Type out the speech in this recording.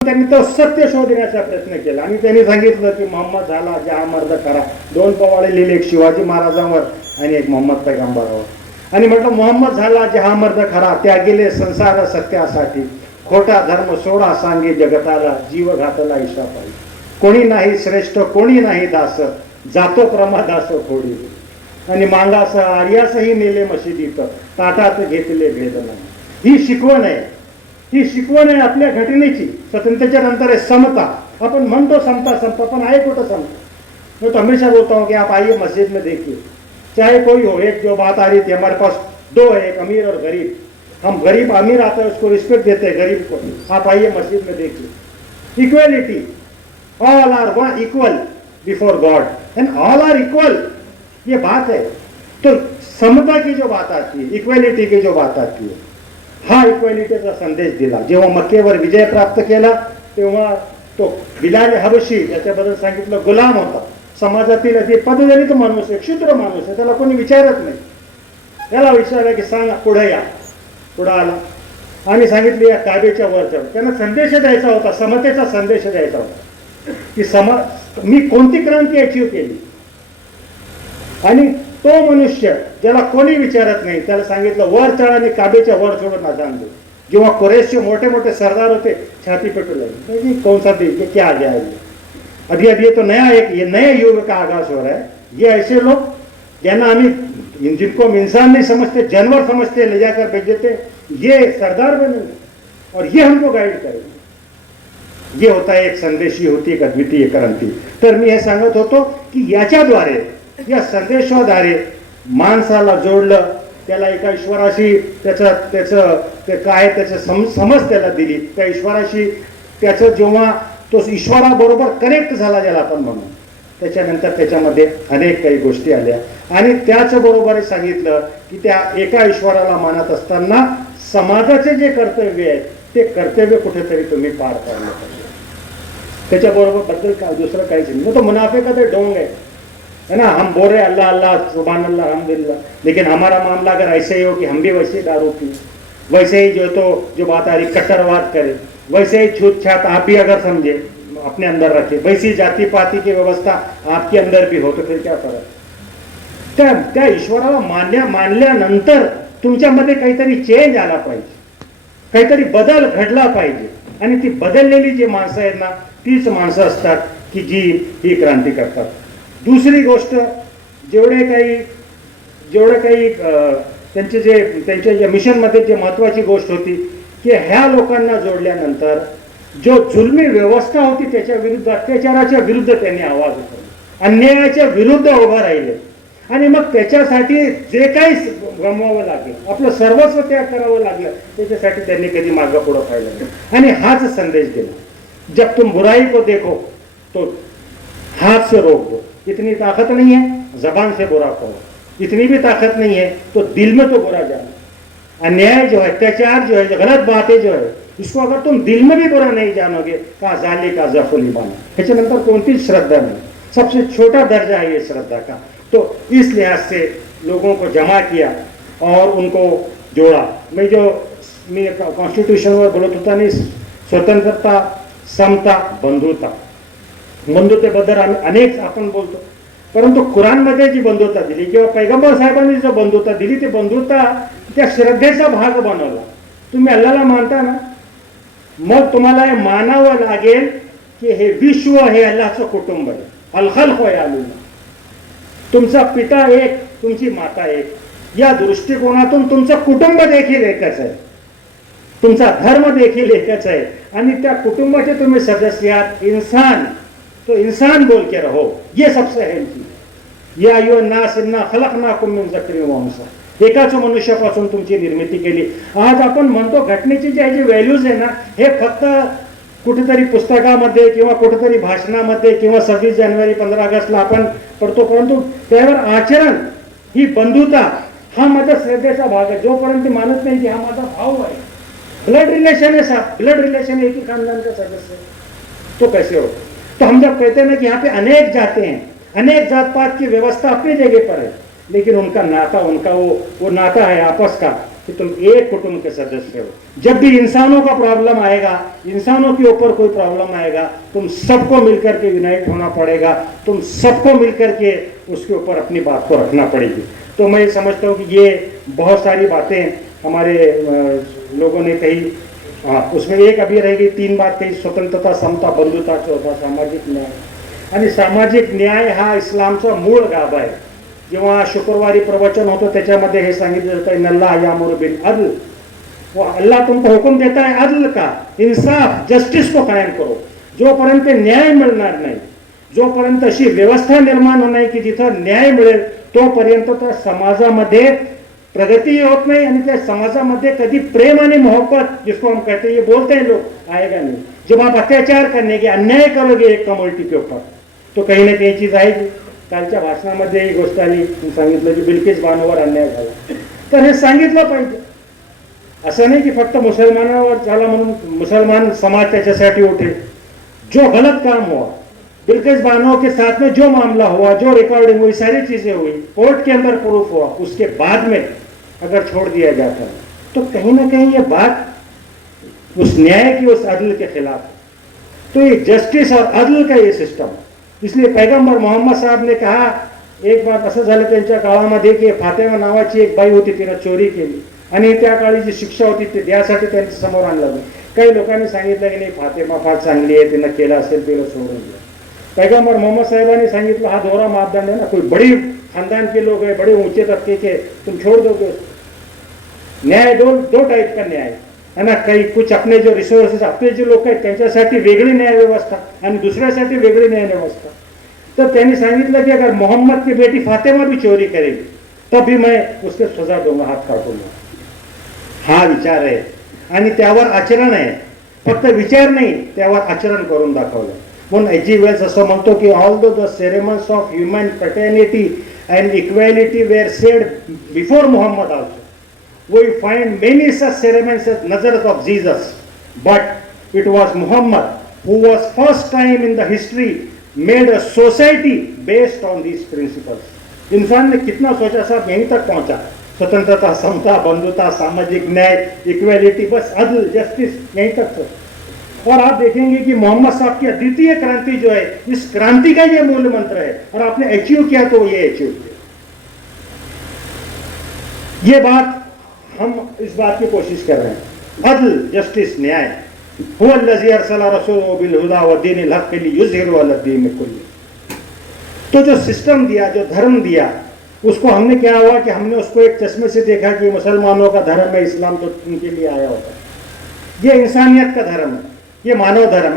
त्यांनी तो सत्य शोधण्याचा प्रयत्न केला आणि त्यांनी सांगितलं की मोहम्मद झाला जहा मर्द खरा. 2 पोवाडे लिहिले, एक शिवाजी महाराजांवर आणि एक मोहम्मद पैगंबरावर. आणि म्हटलं मोहम्मद झाला जहा मर्द खरा, त्या गेले संसार सत्यासाठी, खोटा धर्म सोडा सांगे जगताला, जीव घातला ईशापायी. कोणी नाही श्रेष्ठ कोणी नाही दास, जातो प्रमादास खोडी. आणि मांगासह आर्यासही नेले मशिदीत, ताटात घेतले भेद नाही. ही शिकवण आहे, ही शिकवण आहे आपल्या घटनेची. स्वतंत्रच्या नंतर है समता. अपन म्हणतो समता समता, पण आहे कुठं समता? मैं तो हमेशा बोलता हूँ कि आप आइए मस्जिद में देखिए, चाहे कोई हो. एक जो बात आ रही थी, हमारे पास 2 है, एक अमीर और गरीब. हम गरीब अमीर आता है उसको रिस्पेक्ट देते हैं, गरीब को. आप आइए मस्जिद में देखिए. Equality, all are one equal before God and all are equal, ये बात है. तो समता की जो बात आती है, इक्वलिटी की जो बात आती है, हा इक्वॅलिटीचा संदेश दिला. जेव्हा मक्केवर विजय प्राप्त केला तेव्हा तो बिलाल हबशी, याच्याबद्दल सांगितलं, गुलाम होता. समाजातील अति पददलित माणूस आहे, क्षुद्र माणूस आहे, त्याला कोणी विचारत नाही. त्याला विचारलं की सांगा, पुढे या. पुढे आला आणि सांगितले या काबेच्या वर चढ. त्यांना संदेश द्यायचा होता, समतेचा संदेश द्यायचा होता की मी कोणती क्रांती अचीव केली. आणि तो मनुष्य ज्याला कोणी विचारत नाही त्याला सांगितलं वर चढ आणि काबेच्या वर चढून आजान दे. जेव्हा कुरैशचे मोठे मोठे सरदार होते, छाती पेटू लगे, कौन सा देश, ये क्या आ गया है? अभी अभी ये तो ये नए युग का आगाज हो रहा है. ये ऐसे लोग ज्यांना आम्ही, जिनको हम इंसान नहीं समझते, जानवर समझते, ले जाकर भेज देते, ये सरदार बनेंगे और ये हमको गाइड करेंगे. ये होता है एक संदेश, ही होती एक अद्वितीय क्रांती. तर मी हे सांगत होतो की याच्याद्वारे, या संदेशाद्वारे माणसाला जोडलं, त्याला एका ईश्वराशी त्याचं समज त्याला दिली. त्या ईश्वराशी त्याचं जेव्हा तो ईश्वराबरोबर कनेक्ट झाला, ज्याला आपण म्हणू, त्याच्यानंतर त्याच्यामध्ये अनेक काही गोष्टी आल्या. आणि त्याचबरोबर सांगितलं की त्या एका ईश्वराला मानत असताना समाजाचे जे कर्तव्य आहेत ते कर्तव्य कुठेतरी तुम्ही पार पाडलं पाहिजे. त्याच्याबरोबर बद्दल काय दुसरं काहीच नाही. तो मुनाफे का तो ढोंग है ना. हम बोल रहे अल्लाह अल्लाह सुभान अल्लाह अल्हम्दुलिल्लाह, लेकिन हमारा मामला अगर ऐसे ही हो कि हम भी वैसे दारू पी, वैसे ही जो बात आ रही कट्टरवाद करे, वैसे ही छूत छात आप भी अगर समझे अपने अंदर रखे, वैसी जाति पाति की व्यवस्था आपके अंदर भी हो, तो फिर क्या फरक? त्या ईश्वराला मानल्यानंतर तुमच्यामध्ये काहीतरी चेंज आला पाहिजे, काहीतरी बदल घडला पाहिजे. आणि ती बदललेली जी माणसं आहेत ना, तीच माणसं असतात की जी ही क्रांती करतात. दुसरी गोष्ट, जेवढे काही त्यांच्या जे मिशनमध्ये जे महत्त्वाची गोष्ट होती की ह्या लोकांना जोडल्यानंतर जो जुलमी व्यवस्था होती त्याच्या विरुद्ध, अत्याचाराच्या विरुद्ध त्यांनी आवाज उठवला, अन्यायाच्या विरुद्ध उभा राहिले. आणि मग त्याच्यासाठी जे काही गमवावं लागेल, आपलं सर्वस्व त्याग करावं लागलं, त्याच्यासाठी त्यांनी कधी मागं पुढं पाहिलं नाही. आणि हाच संदेश दिला, जब तुम बुराई को देखो तो हाथ से रोक दो. इतनी ताकत नहीं है जबान से बुरा कहो, इतनी भी ताकत नहीं है तो दिल में तो बुरा जानो. अन्याय जो है, अत्याचार जो है, गलत बातें जो है, इसको अगर तुम दिल में भी बुरा नहीं जानोगे, कहा जाली का जफुली बाना. त्याच्यानंतर कोणतीच श्रद्धा नहीं, सबसे छोटा दर्जा है ये श्रद्धा का. तो इस लिहाज से लोगों को जमा किया और उनको जोड़ा. मैं कॉन्स्टिट्यूशनवर बोलत होता नाही, स्वतंत्रता, समता, बंधुता. बंधुतेबद्दल अनेक आपण बोलतो, परंतु कुराणमध्ये जी बंधुता दिली किंवा पैगंबर साहेबांनी जो बंधुता दिली, ती बंधुता त्या श्रद्धेचा भाग बनवला. तुम्ही अल्लाहला मानता ना, मग तुम्हाला हे मानावं लागेल की हे विश्व हे अल्लाहचं कुटुंब आहे. अल खल्क यालूना, तुमचा पिता एक, तुमची माता एक. या दृष्टिकोनातून तुमचं कुटुंब देखील एकच आहे, तुमचा धर्म देखील एकच आहे. आणि त्या कुटुंबाचे तुम्ही सदस्य आहात. इंसान, तो इंसान बोल के रहो, ये सबसे अहम चीज. या अय्युहन्नास इन्ना खलकनाकुम मिन ज़करिन व उन्सा, एकाच मनुष्यापासून तुमची निर्मिती केली. आज आपण म्हणतो घटनेची जी व्हॅल्यूज आहे ना, हे फक्त कुठेतरी पुस्तकामध्ये किंवा कुठेतरी भाषणामध्ये किंवा 26 जानेवारी 15 ऑगस्टला आपण पडतो, परंतु त्यावर आचरण, ही बंधुता, हा माझा श्रद्धेचा भाग आहे. जोपर्यंत मानत नाही की हा माझा भाऊ आहे, ब्लड रिलेशन है साहब, ब्लड रिलेशन है, एक ही खानदान का सदस्य, तो कैसे हो? तो हम जब कहते हैं ना कि यहाँ पे अनेक जाते हैं, अनेक जात पात की व्यवस्था अपनी जगह पर है, लेकिन उनका नाता, उनका वो नाता है आपस का, कि तुम एक कुटुंब के सदस्य हो। जब भी इंसानों का प्रॉब्लम आएगा, इंसानों के ऊपर कोई प्रॉब्लम आएगा, तुम सबको मिलकर के यूनाइट होना पड़ेगा, तुम सबको मिलकर के उसके ऊपर अपनी बात को रखना पड़ेगी। तो मैं समझता हूँ कि ये बहुत सारी बातें हमारे लोगों ने कही। हाँ, उसमें एक अभी रह गई, 3 बात कही, स्वतंत्रता, समता, बंधुता, चौथा सामाजिक न्याय। आणि सामाजिक न्याय हा इस्लामचा मूळ गाभा आहे। जेव्हा शुक्रवारी प्रवचन होतं त्याच्यामध्ये हे सांगितलं जातं, इन्नल्लाह यामुरू बिल अदल, वो अल्लाह तुमको हुक्म देता है अदल का, इंसाफ, जस्टिस को कायम करो। जोपर्यंत न्याय मिळणार नाही, जोपर्यंत अशी व्यवस्था निर्माण होणार की जिथं न्याय मिळेल, तोपर्यंत त्या समाजामध्ये प्रगति होत नहीं, आणि त्या समाजामध्ये कभी प्रेम आणि मोहब्बत, जिसको हम कहते हैं, ये बोलते हैं लोग, आएगा नहीं। जब आप अत्याचार करने के, अन्याय करोगे एक कम्युनिटी के ऊपर, तो कहीं ना कहीं चीज आएगी। कालच्या भाषणामध्ये ही गोष्ट आली, सांगितलं की बिल्किस बानोवर अन्याय झाला, तर हे सांगितलं पाहिजे। असं नहीं कि फक्त मुसलमानावर झाला म्हणून मुसलमान समाज त्याच्यासाठी उठे। जो गलत काम हुआ, बिल्किस बानो के साथ में जो मामला हुआ, जो रिकॉर्डिंग हुई, सारी चीजें हुई, कोर्ट के अंदर प्रूफ हुआ, उसके बाद में अगर छोड़ दिया जाता है तो कहीं ना कहीं ये बात उस न्याय की, उस अदल के खिलाफ। तो ये जस्टिस और अदल का ये सिस्टम, इसलिए पैगंबर मोहम्मद साहब ने कहा, एक बार असं झालं त्यांच्या काळामध्ये की फातेमा नावाची एक बाई होती, तिने चोरी केली आणि त्या काळी जी शिक्षा होती ती द्यासाठी त्यांच्या समोर आणलं। काही लोकांनी सांगितलं की नाही, फातेमा फार चांगली आहे, तिनं केलं असेल तिला सोडून द्या। पैगंबर मोहम्मद साहिबाने सांगितलं, हा दोहरा मापदंड है ना, कोई बड़ी खानदान के लोग हैं, बड़े ऊंचे तबके के, तुम छोड़ दोगे। न्याय दो टाइप का न्याय है ना, काही कुछ अपने जो रिसोर्सेस, अपने जे लोक आहेत त्यांच्यासाठी वेगळी न्याय व्यवस्था आणि दुसऱ्यासाठी वेगळी न्याय व्यवस्था। तर त्यांनी सांगितलं की अगर मोहम्मद की बेटी फातिमा भी चोरी करेगी तब भी मैं उसके सजा दूंगा, हात कापूंगा। हा विचार आहे आणि त्यावर आचरण आहे, फक्त विचार नाही, त्यावर आचरण करून दाखवलं। म्हणून एजी वेल्स असं म्हणतो की although the sermons of human fraternity and equality were said before Muhammad also, we find many such ceremonies as Nazareth of Jesus, but it was Muhammad who was first time in the history made a society based on these principles. इंसान ने कितना सोचा, साहब यहीं तक पहुंचा, स्वतंत्रता, समता, बंधुता, सामाजिक न्याय, इक्वेलिटी, बस अदल, जस्टिस, यहीं तक था। और आप देखेंगे कि मोहम्मद साहब की अद्वितीय क्रांति जो है, इस क्रांति का ये मूल मंत्र है, और आपने अचीव किया तो ये अचीव किया। ये बात हम इस बात की कोशिश कर रहे हैं, अदल, जस्टिस, न्याय। हुवल्लज़ी अरसला रसूलहु बिल हुदा व दीनिल हक़ लियुज़हिरहु अला दीनि कुल्लिही। तो जो सिस्टम दिया, जो धर्म दिया, उसको हमने क्या हुआ कि हमने उसको एक चश्मे से देखा कि मुसलमानों का धर्म है, इस्लाम तो उनके लिए आया होता है। ये इंसानियत का धर्म है, ये मानव धर्म है।